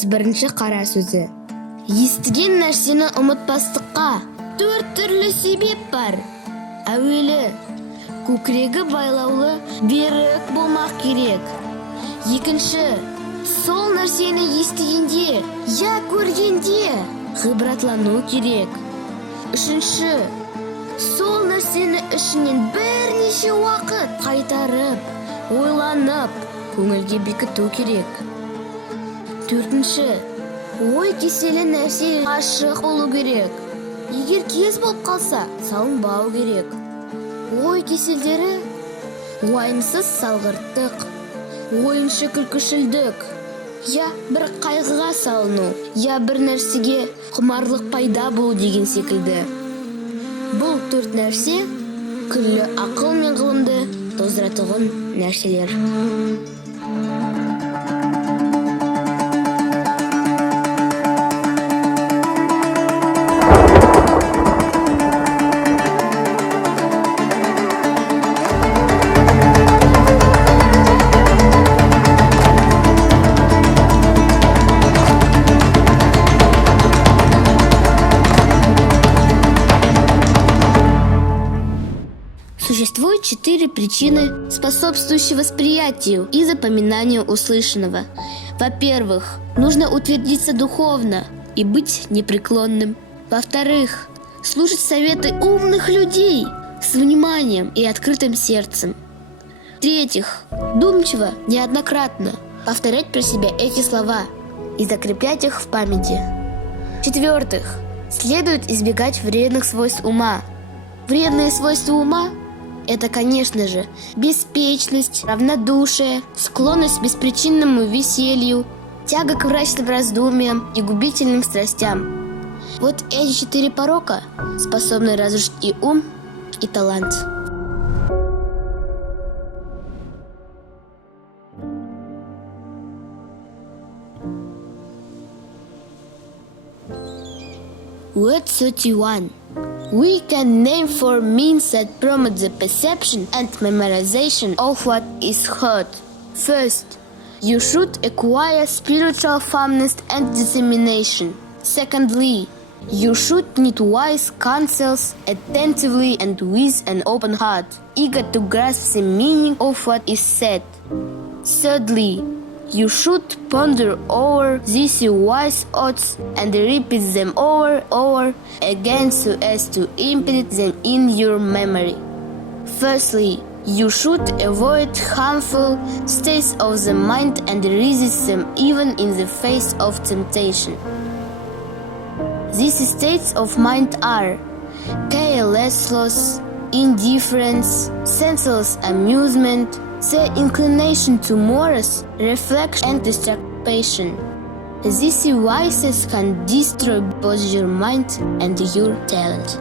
31 қара сөзі. Естіген нәрсені ұмытпастыққа 4 түрлі себеп бар. Әуелі, көкірегі байлаулы берік болмақ керек. Екінші, сол нәрсені естігенде, я көргенде ғибратлану керек. Үшінші, сол нәрсені ішінен бірнеше уақыт қайтарып, ойланып, көңілге бекіту керек. Төртінші, ой кеселі нәрсе ашық болу керек. Егер кез болып қалса, салынбау керек. Ой кеселдері уайымсыз салғырттық, ойыншы күлкішілдік, я бір қайғыға салыну, я бір нәрсеге құмарлық пайда болу деген секілді. Бұл 4 нәрсе күллі ақыл мен ғылымды тоздыратығын нәрселер. Существует 4 причины, способствующие восприятию и запоминанию услышанного. Во-первых, нужно утвердиться духовно и быть непреклонным. Во-вторых, слушать советы умных людей с вниманием и открытым сердцем. В-третьих, вдумчиво, неоднократно повторять про себя эти слова и закреплять их в памяти. В-четвертых, следует избегать вредных свойств ума. Вредные свойства ума – это, конечно же, беспечность, равнодушие, склонность к беспричинному веселью, тяга к мрачным раздумьям и губительным страстям. Вот эти 4 порока способны разрушить и ум, и талант. Word 31. We can name 4 means that promote the perception and memorization of what is heard. First, you should acquire spiritual firmness and determination. Secondly, you should need wise counsels attentively and with an open heart, eager to grasp the meaning of what is said. Thirdly, you should ponder over these wise thoughts and repeat them over again so as to imprint them in your memory. Firstly, you should avoid harmful states of the mind and resist them even in the face of temptation. These states of mind are carelessness, indifference, senseless amusement, the inclination to morose, reflection and distraction. These vices can destroy both your mind and your talent.